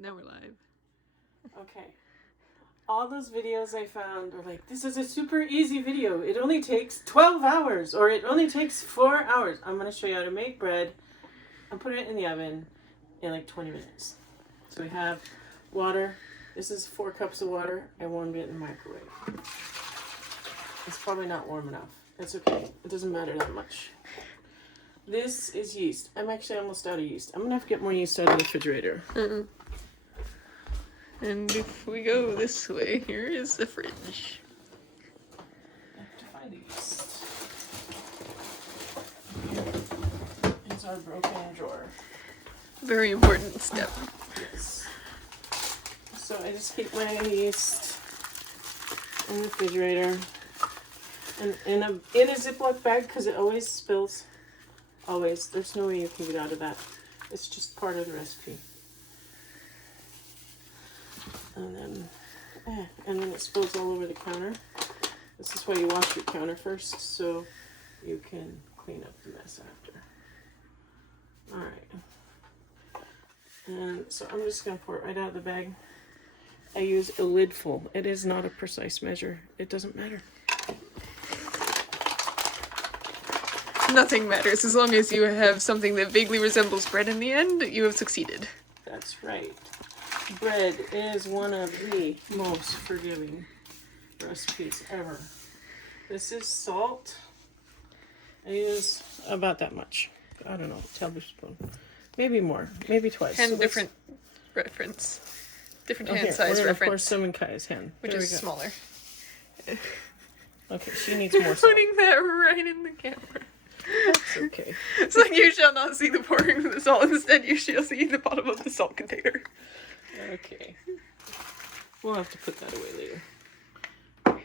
Now we're live. Okay. All those videos I found are like, this is a super easy video. It only takes 12 hours or it only takes 4 hours. I'm going to show you how to make bread and put it in the oven in like 20 minutes. So we have water. This is 4 cups of water. I warmed it in the microwave. It's probably not warm enough. It's okay. It doesn't matter that much. This is yeast. I'm actually almost out of yeast. I'm going to have to get more yeast out of the refrigerator. And if we go this way, here is the fridge. I have to find the yeast. Here is our broken drawer. Very important step. Yes. So I just keep my yeast in the refrigerator. And in a Ziploc bag because it always spills. Always. There's no way you can get out of that. It's just part of the recipe. And then it spills all over the counter. This is why you wash your counter first, so you can clean up the mess after. Alright. And so I'm just going to pour it right out of the bag. I use a lid full. It is not a precise measure. It doesn't matter. Nothing matters. As long as you have something that vaguely resembles bread in the end, you have succeeded. That's right. Bread is one of the most forgiving recipes ever. This is salt. I use about that much. I don't know, tablespoon. Maybe more. Maybe twice. And so different reference. Different hand here, size we're gonna pour reference. some in Kai's hand. Which There is we go. smaller. Okay, she needs more salt. Putting that right in the camera. That's okay. It's like you shall not see the pouring of the salt. Instead, you shall see the bottom of the salt container. Okay. We'll have to put that away later.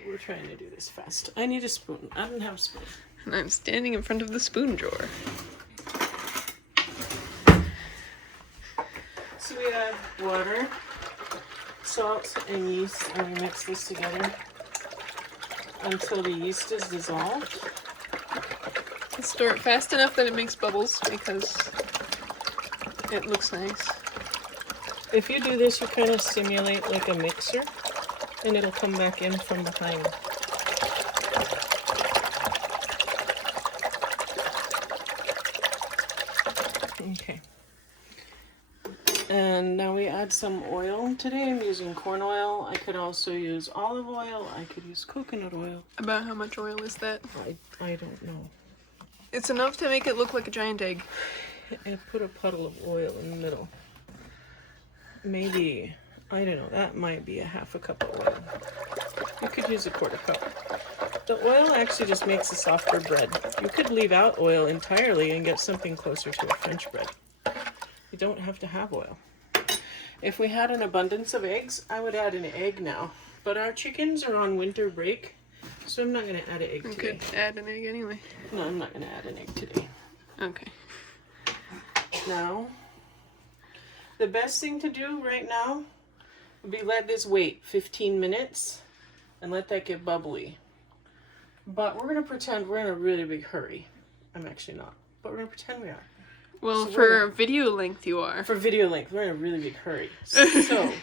We're trying to do this fast. I need a spoon. I don't have a spoon. And I'm standing in front of the spoon drawer. So we have water, salt, and yeast, and we mix this together until the yeast is dissolved. Stir it fast enough that it makes bubbles because it looks nice. If you do this, you kind of simulate like a mixer, and it'll come back in from behind. Okay. And now we add some oil. Today I'm using corn oil. I could also use olive oil. I could use coconut oil. About how much oil is that? I don't know. It's enough to make it look like a giant egg. I put a puddle of oil in the middle. Maybe, I don't know, that might be a half a cup of oil. You could use a quarter cup. The oil actually just makes a softer bread. You could leave out oil entirely and get something closer to a French bread. You don't have to have oil. If we had an abundance of eggs, I would add an egg now. But our chickens are on winter break, so I'm not going to add an egg You today. could add an egg anyway. No, I'm not going to add an egg today. Okay. Now, the best thing to do right now would be let this wait 15 minutes and let that get bubbly. But we're going to pretend we're in a really big hurry. I'm actually not, but we're going to pretend we are. Well, So for video length you are. For video length, we're in a really big hurry. So,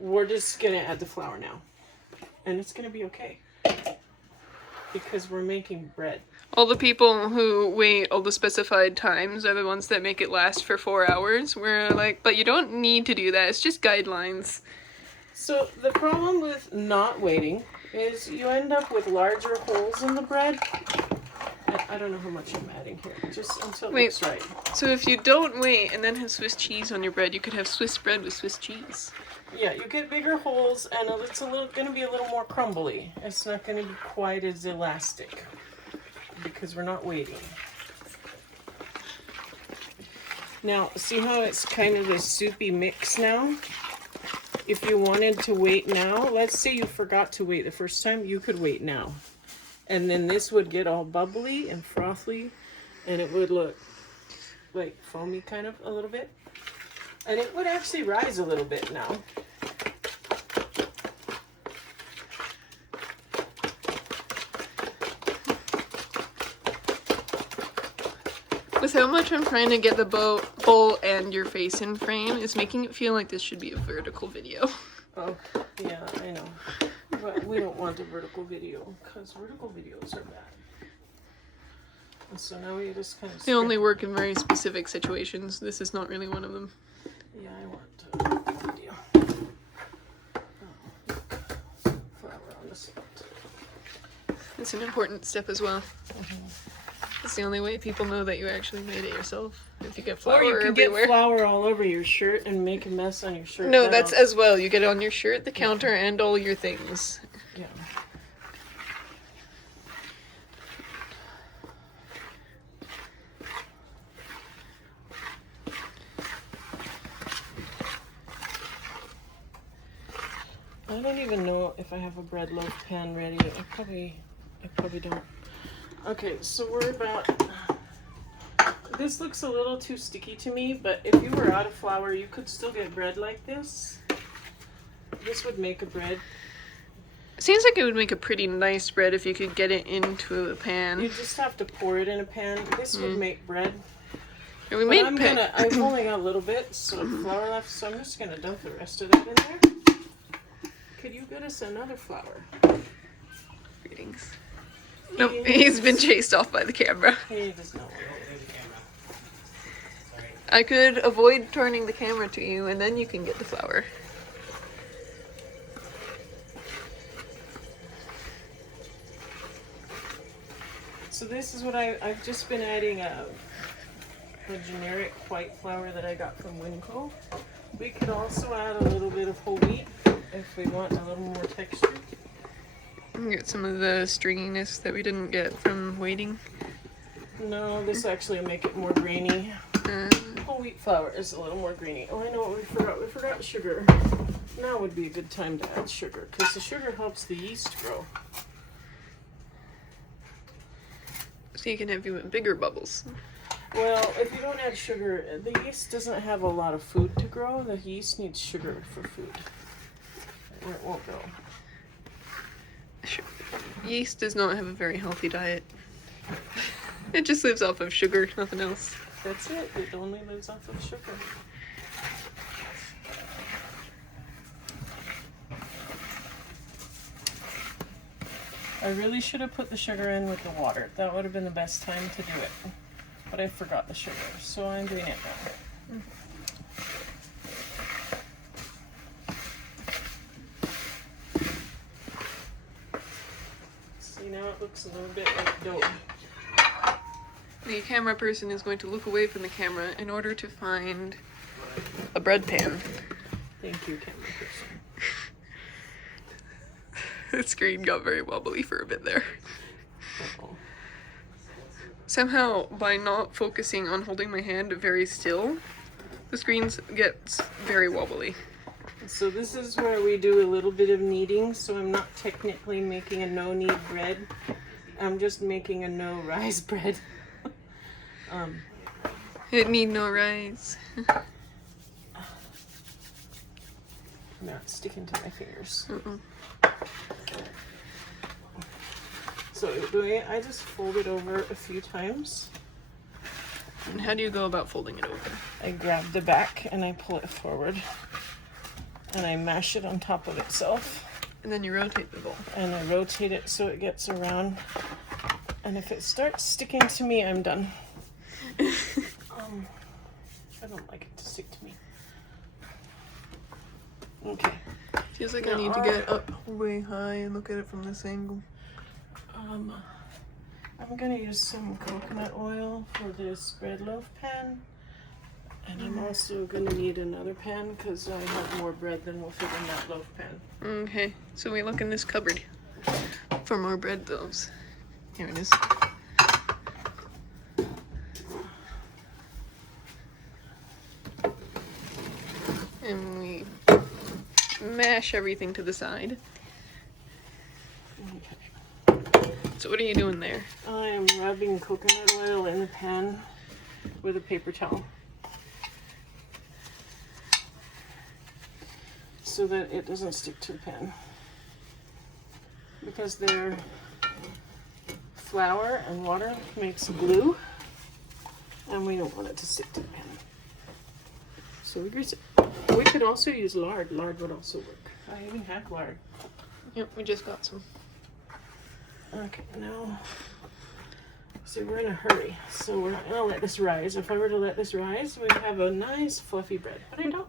we're just going to add the flour now. And it's going to be okay. Because we're making bread. All the people who wait all the specified times are the ones that make it last for 4 hours. We're like, but you don't need to do that. It's just guidelines. So the problem with not waiting is you end up with larger holes in the bread. I don't know how much I'm adding here, just until it looks right. So if you don't wait and then have Swiss cheese on your bread, you could have Swiss bread with Swiss cheese. Yeah, you get bigger holes and it's going to be a little more crumbly. It's not going to be quite as elastic because we're not waiting. Now, see how it's kind of a soupy mix now? If you wanted to wait now, let's say you forgot to wait the first time, you could wait now. And then this would get all bubbly and frothy, and it would look like foamy kind of a little bit. And it would actually rise a little bit now. With how much I'm trying to get the bowl and your face in frame, is making it feel like this should be a vertical video. Oh, yeah, I know. But we don't want a vertical video, because vertical videos are bad. And so now we just kind of... They only work in very specific situations. This is not really one of them. Yeah, I want a vertical video. Oh, look. Flour on the spot. It's an important step as well. It's the only way people know that you actually made it yourself. If you get flour Or you can everywhere. get flour all over your shirt and make a mess on your shirt. No, that's as well. You get it on your shirt, the counter, and all your things. Yeah. I don't even know if I have a bread loaf pan ready. I probably don't. Okay, so we're about... This looks a little too sticky to me, but if you were out of flour, you could still get bread like this. This would make a bread. Seems like it would make a pretty nice bread if you could get it into a pan. You just have to pour it in a pan. This would make bread. And we But made I've only got a little bit so flour left, so I'm just gonna dump the rest of that in there. Could you get us another flour? Greetings. Nope, he's been chased off by the camera. He does not want to. I could avoid turning the camera to you, and then you can get the flour. So this is what I've just been adding a generic white flour that I got from Winco. We could also add a little bit of whole wheat if we want a little more texture. Get some of the stringiness that we didn't get from waiting. No, this actually will make it more grainy. Whole wheat flour is a little more grainy. Oh, I know what we forgot. We forgot sugar. Now would be a good time to add sugar, because the sugar helps the yeast grow. So you can have even bigger bubbles. Well, if you don't add sugar, the yeast doesn't have a lot of food to grow. The yeast needs sugar for food, or it won't grow. Yeast does not have a very healthy diet. It just lives off of sugar, nothing else. That's it. It only lives off of sugar. I really should have put the sugar in with the water. That would have been the best time to do it. But I forgot the sugar, so I'm doing it now. See, now it looks a little bit like dough. The camera person is going to look away from the camera in order to find a bread pan. Thank you, camera person. The screen got very wobbly for a bit there. Uh-oh. Somehow, by not focusing on holding my hand very still, the screen gets very wobbly. So this is where we do a little bit of kneading, so I'm not technically making a no-knead bread. I'm just making a no-rise bread. It need no rise. No, it's sticking to my fingers. So I just fold it over a few times. And how do you go about folding it over? I grab the back and I pull it forward. And I mash it on top of itself. And then you rotate the bowl. And I rotate it so it gets around. And if it starts sticking to me, I'm done. I don't like it to stick to me. Okay. Feels like I need to get up way high and look at it from this angle. I'm gonna use some coconut oil for this bread loaf pan. And I'm also gonna need another pan because I have more bread than will fit in that loaf pan. Okay, so we look in this cupboard for more bread loaves. Here it is. And we mash everything to the side. Okay. So what are you doing there? I am rubbing coconut oil in the pan with a paper towel so that it doesn't stick to the pan. Because their flour and water makes glue, And we don't want it to stick to the pan. So we grease it. We could also use lard. Lard would also work. I even have lard. Yep, we just got some. Okay, now, so we're in a hurry. So we're not gonna let this rise. If I were to let this rise, we'd have a nice fluffy bread. But I don't.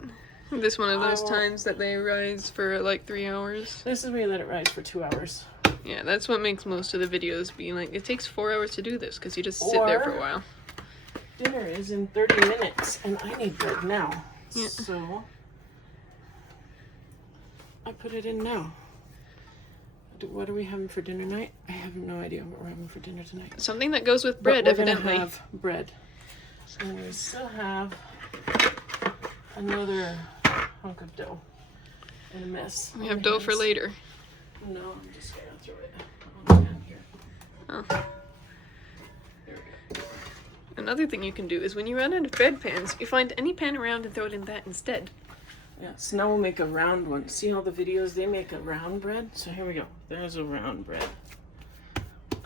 This one of those times that they rise for like 3 hours. This is where you let it rise for 2 hours. Yeah, that's what makes most of the videos be like, it takes 4 hours to do this because you just sit there for a while. Dinner is in 30 minutes and I need bread now. Yeah. So I put it in now. What are we having for dinner tonight? I have no idea what we're having for dinner tonight. Something that goes with bread, but we're evidently. Gonna have bread. And we still have another hunk of dough in a mess. We have dough for later. No, I'm just gonna throw it on the pan here. Oh. There we go. Another thing you can do is when you run out of bread pans, you find any pan around and throw it in that instead. Yeah, so now we'll make a round one. See all the videos, they make a round bread? So here we go. There's a round bread.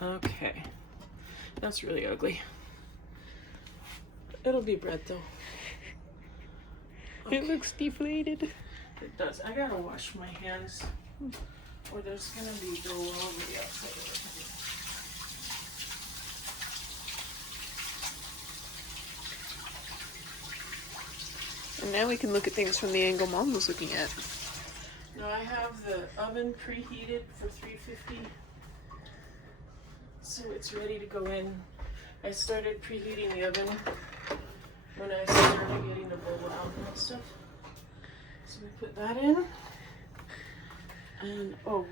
Okay. That's really ugly. It'll be bread though. Okay. It looks deflated. It does. I gotta wash my hands or there's gonna be dough all over the outside of it. And now we can look at things from the angle Mom was looking at. Now I have the oven preheated for 350, so it's ready to go in. I started preheating the oven when I started getting the bowl out and stuff. So we put that in, and I'm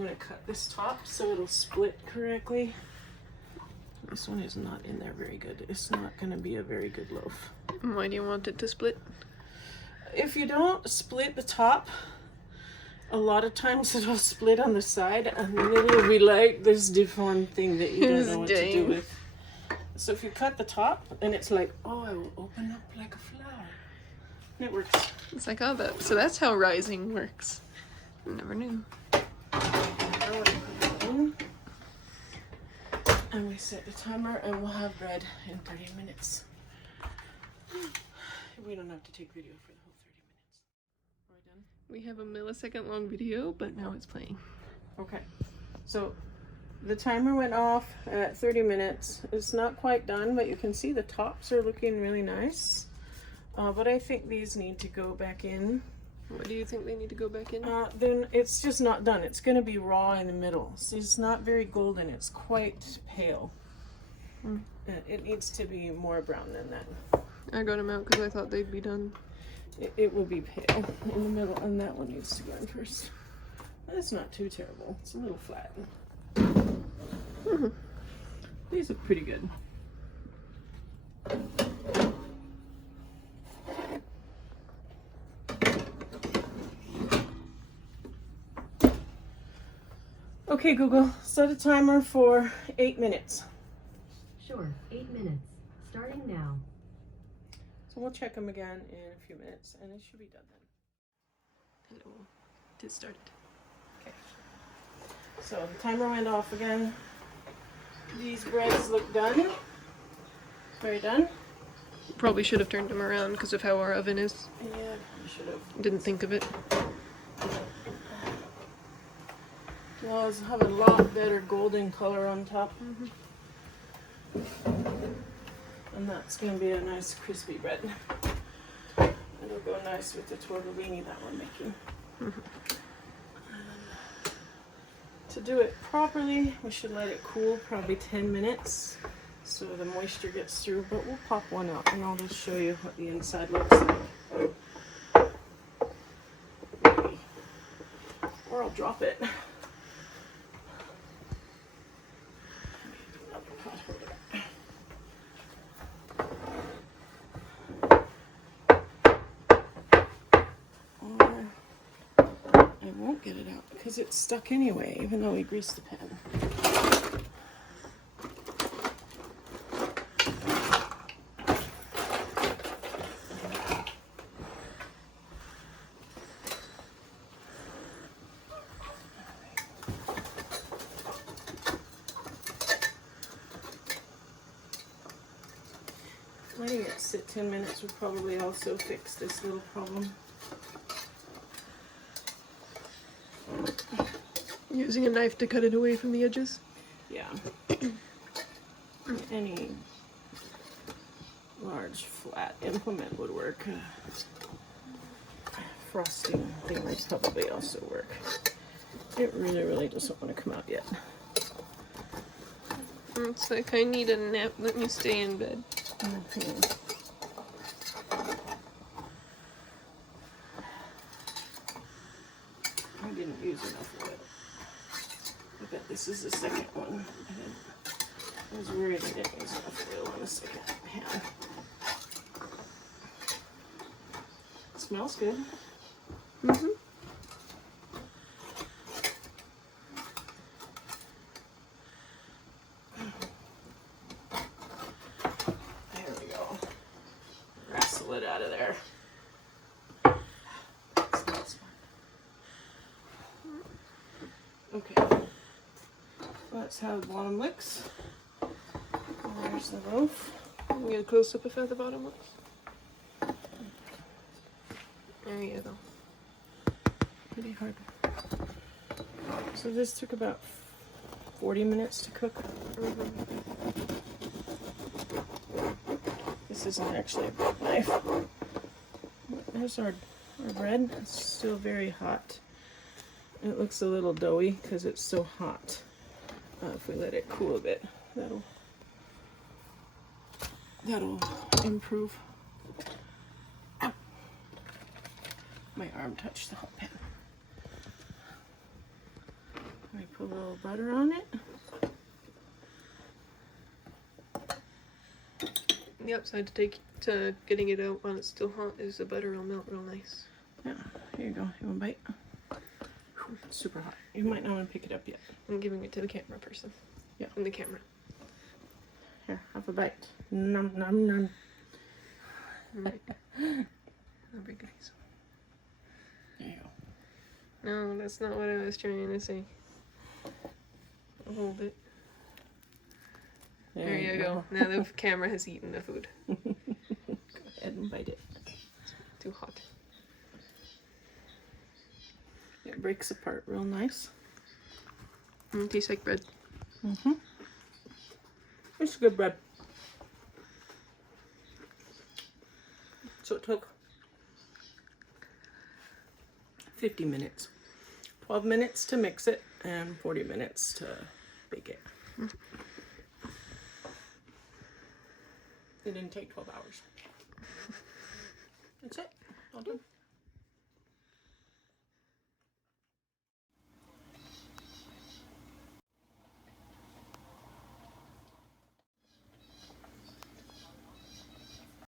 gonna cut this top so it'll split correctly. This one is not in there very good. It's not gonna be a very good loaf. Why do you want it to split? If you don't split the top, a lot of times it'll split on the side and then it'll be like this deformed thing that you don't know what to do with. So if you cut the top and it's like, oh, it will open up like a flower. And it works. It's like, oh, so that's how rising works. I never knew. And we set the timer and we'll have bread in 30 minutes. We don't have to take video for the whole 30 minutes. Are we done? We have a millisecond long video, but now it's playing. Okay, so the timer went off at 30 minutes. It's not quite done, but you can see the tops are looking really nice. But I think these need to go back in. What do you think they need to go back in? Then it's just not done. It's going to be raw in the middle. See, it's not very golden. It's quite pale. It needs to be more brown than that. I got them out because I thought they'd be done. It will be pale in the middle, and that one needs to go in first. That's not too terrible. It's a little flat. These look pretty good. Okay, Google, set a timer for 8 minutes. Sure, 8 minutes. Starting now. So we'll check them again in a few minutes, and it should be done then. Hello. It started. Okay. So the timer went off again. These breads look done. Very done. Probably should have turned them around because of how our oven is. Yeah, I should have. Didn't think of it. Well, it's have a lot better golden color on top. And that's going to be a nice crispy bread. It'll go nice with the tortellini that we're making. To do it properly, we should let it cool probably 10 minutes so the moisture gets through, but we'll pop one out and I'll just show you what the inside looks like. Or I'll drop it. I won't get it out because it's stuck anyway, even though we greased the pan. letting it sit 10 minutes would probably also fix this little problem. Using a knife to cut it away from the edges. Yeah. Any large flat implement would work. Frosting thing would probably also work. It really doesn't want to come out yet. It's like I need a nap. Let me stay in bed. I didn't use enough oil. I bet this is the second one. I was worried I didn't use enough oil on the second pan. It smells good. Mm-hmm. There we go. Wrestle it out of there. Okay. That's how the bottom looks. There's the loaf. We get a close up of how the bottom looks. There you go. Pretty hard. So this took about 40 minutes to cook. This isn't actually a bread knife. There's our bread. It's still very hot. It looks a little doughy because it's so hot. If we let it cool a bit, that'll improve. Ow. My arm touched the hot pan. I put a little butter on it. The upside to getting it out while it's still hot is the butter will melt real nice. Yeah, here you go. You want a bite? It's super hot. You might not want to pick it up yet. I'm giving it to the camera person. Yeah. In the camera. Here, have a bite. Nom nom nom. Right. I'll bring it. There you go. No, that's not what I was trying to say. I'll hold it. There you go. Now the camera has eaten the food. Go ahead and bite it. Too hot. It breaks apart real nice. It tastes like bread. It's good bread. So it took 50 minutes. 12 minutes to mix it and 40 minutes to bake it. It didn't take 12 hours. That's it. All done.